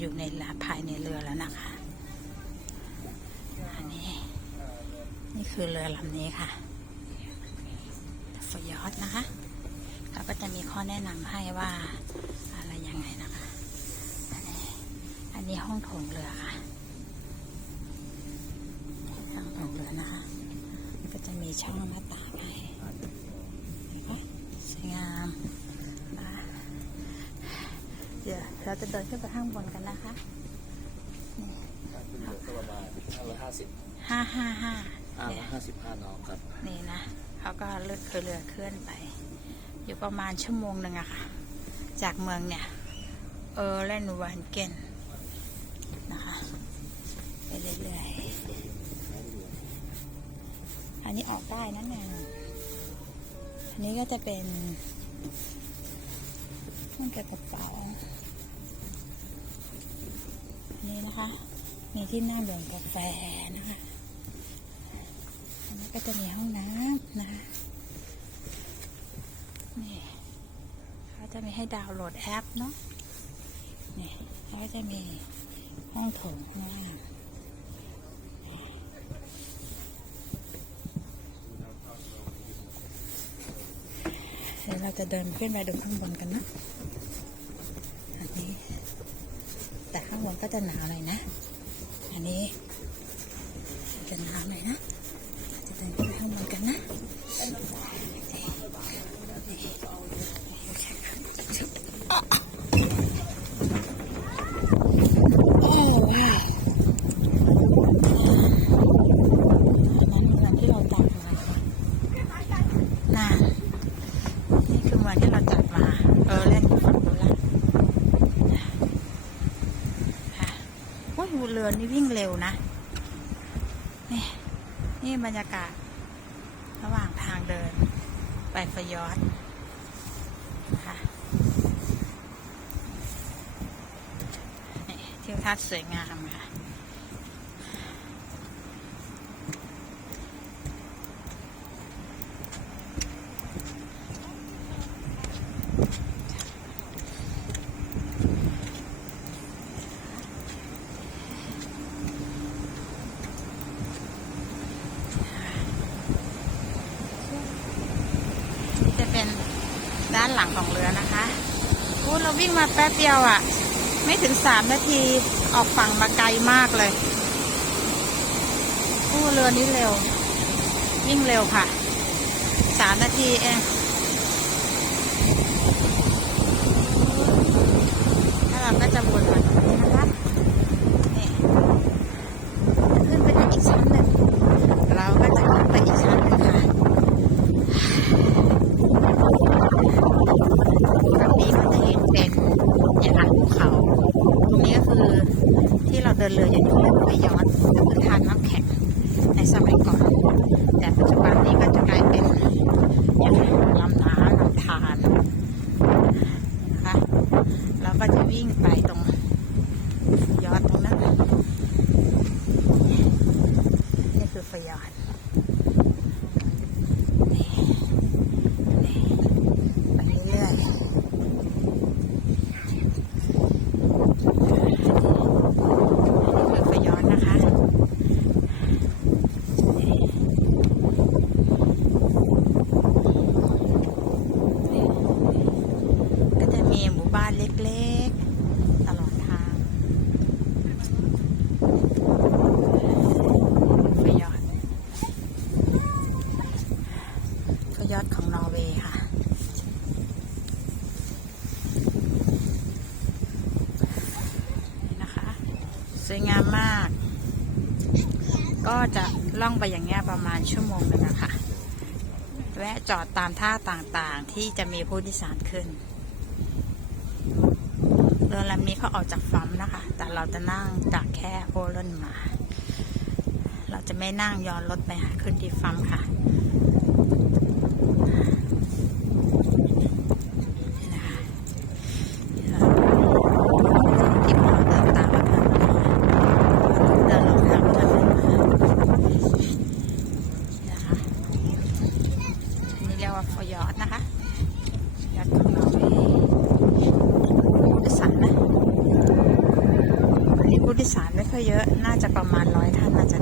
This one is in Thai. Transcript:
อยู่ในลาภายในเรือแล้วนะคะอันนี้นี่คือเรือลำนี้ค่ะฟยอดนะคะเขาก็จะมีข้อแนะนำให้ว่าอะไรยังไงนะคะอันนี้อันนี้ห้องโถงเรือค่ะห้องโถงเรือนะคะก็จะมีช่องหน้าต่างให้เห็นปะสวยงาม เดี๋ยวเราจะเดินขึ้นไปข้างบนกันนะคะขึ้นเรือก็ประมาณห้าร้อยห้าสิบห้าห้าห้าห้าเนี่ร้อยยห้าสิบห้าน้องครับ นี่นะเขาก็เลือกคือเรือเคลื่อนไป อยู่ประมาณชั่วโมงหนึ่งอะค่ะ จากเมืองเนี่ย เออร์เลนวันเกนนะคะไปเรื่อยๆ อันนี้ออกได้นั่นไงอันนี้ก็จะเป็น ห้องเก็บกระเป๋านนี้นะคะ มีที่นั่งดื่มกาแฟนะคะอันนี้ก็จะมีห้องน้ำนะคะ นี่เขาจะมีให้ดาวน์โหลดแอปเนาะ นี่เขาจะมีห้องโถงข้างล่างเดี๋ยวเราจะเดินขึ้นไปดูข้างบนกันนะ อันนี้ แต่ข้างบน ก็จะหนาวหน่อยนะ อันนี้จะหนาวหน่อยนะเดินขึ้นไปข้างบนกันนะ โอ้ว้าวอันนั้นเมืองที่เราจัดมาน่านี่คือเมืองที่เราจัดมา เออเล่นอยู่ฝั่งนู้นละค่ะโอ้ยเรือนี่วิ่งเร็วนะ นี่นี่บรรยากาศ ระหว่างทางเดิน ไปฟยอดนะคะนี่ทิวทัศน์สวยงามค่ะ นี่จะเป็นด้านหลังของเรือนะคะพูดเราวิ่งมาแป๊บเดียวอะ่ะ ไม่ถึงสามนาทีออกฝั่งมาไกลมากเลยพูเรือนี้เร็ว วิ่งเร็วค่ะสามนาทีเองแล้วเราก็จะวนมาตรงนี้นะคะนี่ขึ้นไปได้อีกชั้นหนึ่งเราก็จะขึ้นไปอีกชั้นหนึ่งค่ะ แบบนี้ก็จะเห็นเป็นอย่างหลังภูเขา ตรงนี้ก็คือ ที่เราเดินเรืออยู่ที่เรียกว่าย้อนก็คือทานน้ำแข็งในสมัยก่อน แต่ปัจจุบันนี้ก็จะกลายเป็นย่างลำน้ำลำธารนะคะเราก็จะวิ่งไปตรงยอดตรงนั้นนี่คือฟยอดนี่นี่ ไปเรื่อยๆนี่คือฟยอนนะคะ ก็จะมีหมู่บ้านเล็กๆ ตลอดทางฟยอดฟยอดของนอร์เวย์ค่ะ นี่นะคะ ส วยงามมาก ก็จะล่องไปอย่างเงี้ยประมาณชั่วโมงหนึงนะคะแวะจอดตามท่าต่างๆ ที่จะมีผู้โดยสารขึ้นเรือลำนี้เขาออกจากฟัมนะคะ แต่เราจะนั่งจากแค่โฮลนมา เราจะไม่นั่งย้อนรถไปหาขึ้นที่ฟัมค่ะนี่นะคะที่พอเดินตามมาทางนี้เดินลงทางทางนั้นมานะคะอัน ยอดนะคะยอดของเราเองสันนะโดยสารไม่ค่อยเยอะ น่าจะประมาณร้อยท่านอาจจะ